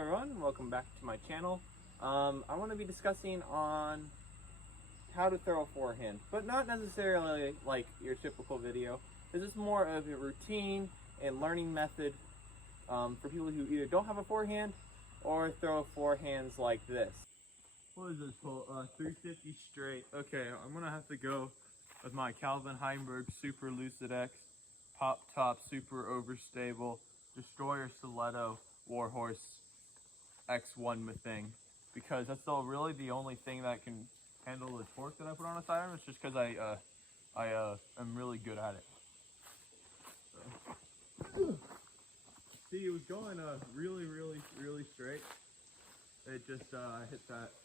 everyone, welcome back to my channel. I want to be discussing on how to throw a forehand, but not necessarily like your typical video. This is more of a routine and learning method for people who either don't have a forehand or throw forehands like this. What is this hole? 350 straight. Okay, I'm gonna have to go with my Calvin Heinberg Super Lucid X Pop Top Super Overstable Destroyer Stiletto Warhorse X1 thing, because that's really the only thing that can handle the torque that I put on a sidearm. It's just because I am really good at it. So. See, it was going really straight. It just I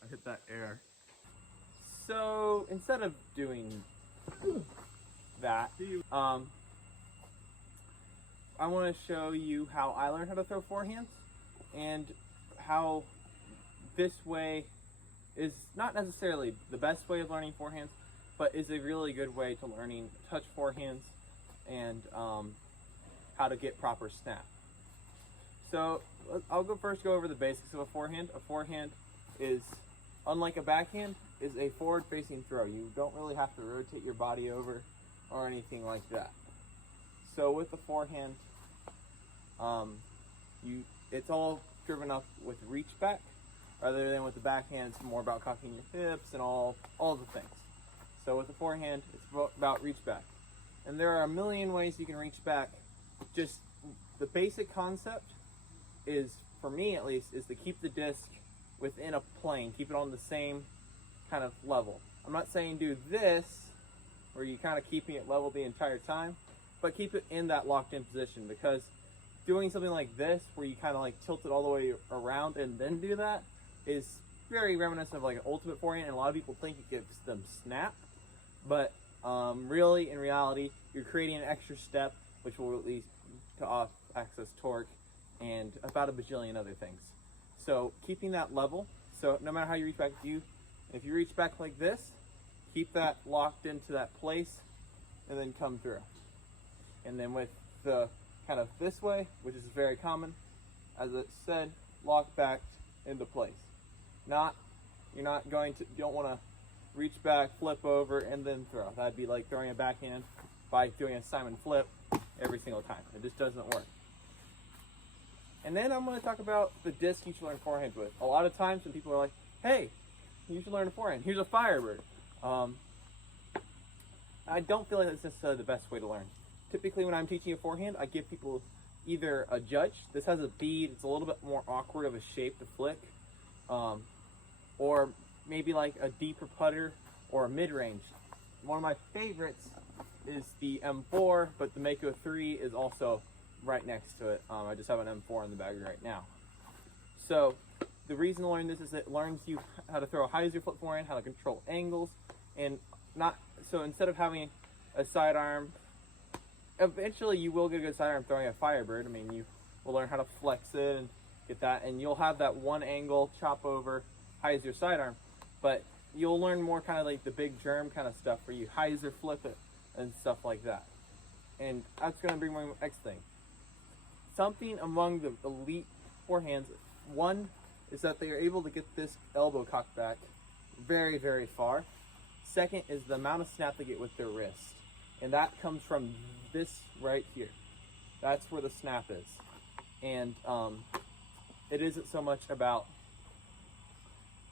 hit that air. So instead of doing that, I want to show you how I learned how to throw forehands and how this way is not necessarily the best way of learning forehands, but is a really good way to learning touch forehands and how to get proper snap. So I'll go over the basics of a forehand. A forehand is, unlike a backhand, is a forward-facing throw. You don't really have to rotate your body over or anything like that. So with the forehand, it's all driven up with reach back, rather than with the backhand, it's more about cocking your hips and all the things. So with the forehand, it's about reach back. And there are a million ways you can reach back. Just the basic concept is, for me at least, is to keep the disc within a plane, keep it on the same kind of level. I'm not saying do this, where you kind of keeping it level the entire time, but keep it in that locked in position, because doing something like this, where you kind of like tilt it all the way around and then do that, is very reminiscent of like an ultimate forehand, and a lot of people think it gives them snap, but really, in reality, you're creating an extra step, which will lead to off-axis torque and about a bajillion other things. So keeping that level, so no matter how you reach back, if you reach back like this, keep that locked into that place and then come through. And then with the kind of this way, which is very common, as it said, lock back into place. You don't want to reach back, flip over, and then throw. That'd be like throwing a backhand by doing a Simon flip every single time. It just doesn't work. And then I'm going to talk about the disc you should learn forehand with. A lot of times when people are like, hey, you should learn a forehand, here's a Firebird. I don't feel like that's necessarily the best way to learn. Typically when I'm teaching a forehand, I give people either a judge. This has a bead, it's a little bit more awkward of a shape to flick. Or maybe like a deeper putter or a mid-range. One of my favorites is the M4, but the Mako 3 is also right next to it. I just have an M4 in the bag right now. So the reason to learn this is it learns you how to throw a hyzer flip forehand, how to control angles, and so instead of having a sidearm, eventually you will get a good sidearm throwing a Firebird. I mean, you will learn how to flex it and get that, and you'll have that one angle chop over hyzer sidearm, but you'll learn more kind of like the big germ kind of stuff where you hyzer flip it and stuff like that. And that's going to bring my next thing. Something among the elite forehands, one is that they are able to get this elbow cocked back very far. Second is the amount of snap they get with their wrist. And that comes from this right here. That's where the snap is. And it isn't so much about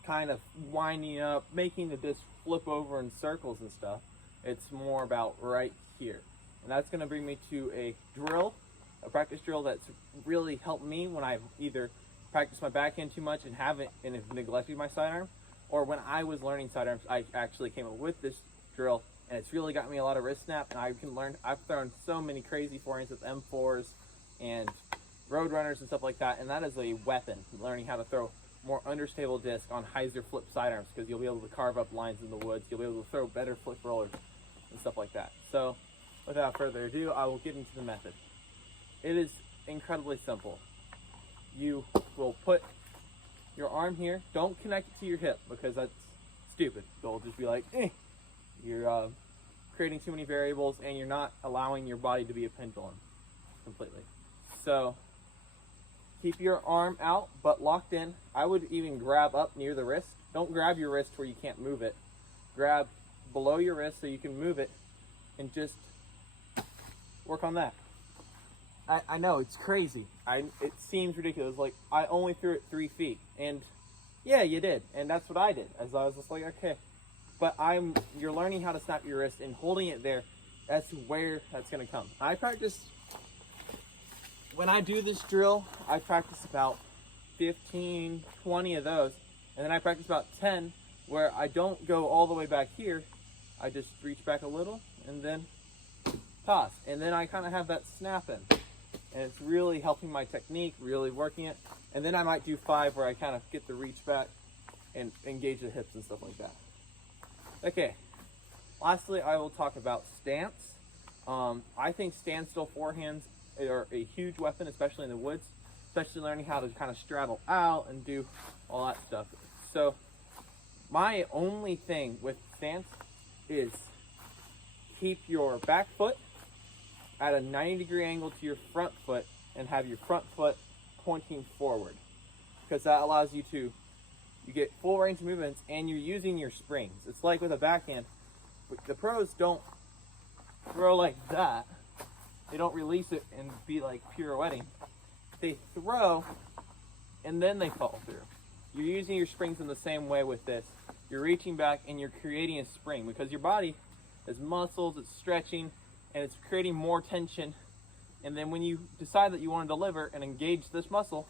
kind of winding up, making the disc flip over in circles and stuff. It's more about right here. And that's going to bring me to a drill, a practice drill that's really helped me when I've either practiced my backhand too much and have neglected my sidearm, or when I was learning sidearms, I actually came up with this drill, and it's really got me a lot of wrist snap, and I've thrown so many crazy forehands with M4s and Roadrunners and stuff like that, and that is a weapon, learning how to throw more understable disc on hyzer flip sidearms, because you'll be able to carve up lines in the woods, you'll be able to throw better flip rollers and stuff like that. So without further ado, I will get into the method. It is incredibly simple. You will put your arm here. Don't connect it to your hip, because that's stupid. It'll just be like, you're creating too many variables, and you're not allowing your body to be a pendulum completely. So Keep your arm out but locked in. I would even grab up near the wrist. Don't grab your wrist where you can't move it. Grab below your wrist so you can move it and just work on that. I know, it's crazy. It seems ridiculous. Like, I only threw it 3 feet. And yeah, you did. And that's what I did. As I was just like, okay. But you're learning how to snap your wrist and holding it there. That's where that's going to come. When I do this drill, I practice about 15, 20 of those. And then I practice about 10 where I don't go all the way back here. I just reach back a little and then toss. And then I kind of have that snap in. And it's really helping my technique, really working it. And then I might do 5 where I kind of get the reach back and engage the hips and stuff like that. Okay, lastly, I will talk about stance. I think standstill forehands are a huge weapon, especially in the woods, especially learning how to kind of straddle out and do all that stuff. So my only thing with stance is keep your back foot at a 90-degree angle to your front foot and have your front foot pointing forward, because that allows you get full range of movements and you're using your springs. It's like with a backhand, the pros don't throw like that. They don't release it and be like pirouetting. They throw and then they follow through. You're using your springs in the same way with this. You're reaching back and you're creating a spring because your body has muscles, it's stretching, and it's creating more tension. And then when you decide that you want to deliver and engage this muscle,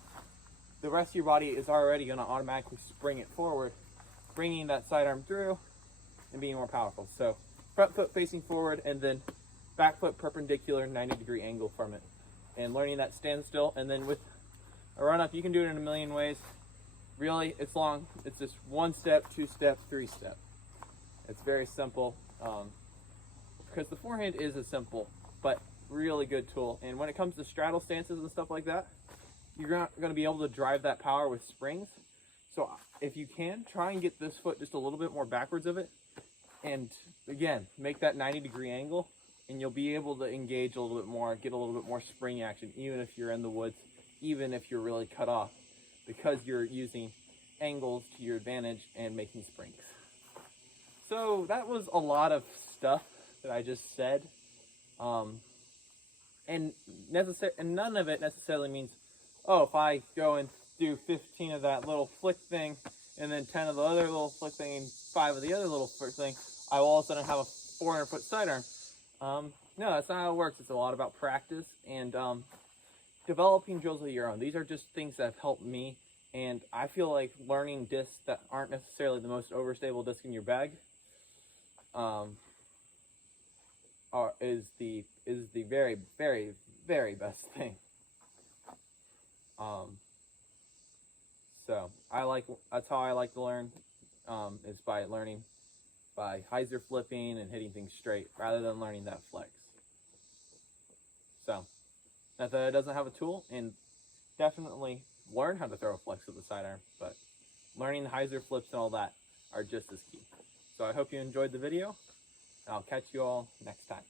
the rest of your body is already going to automatically spring it forward, bringing that sidearm through and being more powerful. So front foot facing forward and then back foot perpendicular, 90-degree angle from it. And learning that standstill. And then with a run up, you can do it in a million ways. Really, it's long. It's just 1 step, 2 step, 3 step. It's very simple. Because the forehand is a simple but really good tool. And when it comes to straddle stances and stuff like that, you're not going to be able to drive that power with springs. So if you can, try and get this foot just a little bit more backwards of it. And again, make that 90-degree angle, and you'll be able to engage a little bit more, get a little bit more spring action, even if you're in the woods, even if you're really cut off, because you're using angles to your advantage and making springs. So that was a lot of stuff that I just said. And none of it necessarily means, oh, if I go and do 15 of that little flick thing, and then 10 of the other little flick thing, and 5 of the other little flick thing, I will all of a sudden have a 400-foot sidearm. No, that's not how it works. It's a lot about practice and developing drills of your own. These are just things that have helped me, and I feel like learning discs that aren't necessarily the most overstable disc in your bag is the very, very, very best thing. So that's how I like to learn, is by learning by hyzer flipping and hitting things straight rather than learning that flex. So not that it doesn't have a tool, and definitely learn how to throw a flex with the sidearm, but learning the hyzer flips and all that are just as key. So I hope you enjoyed the video, and I'll catch you all next time.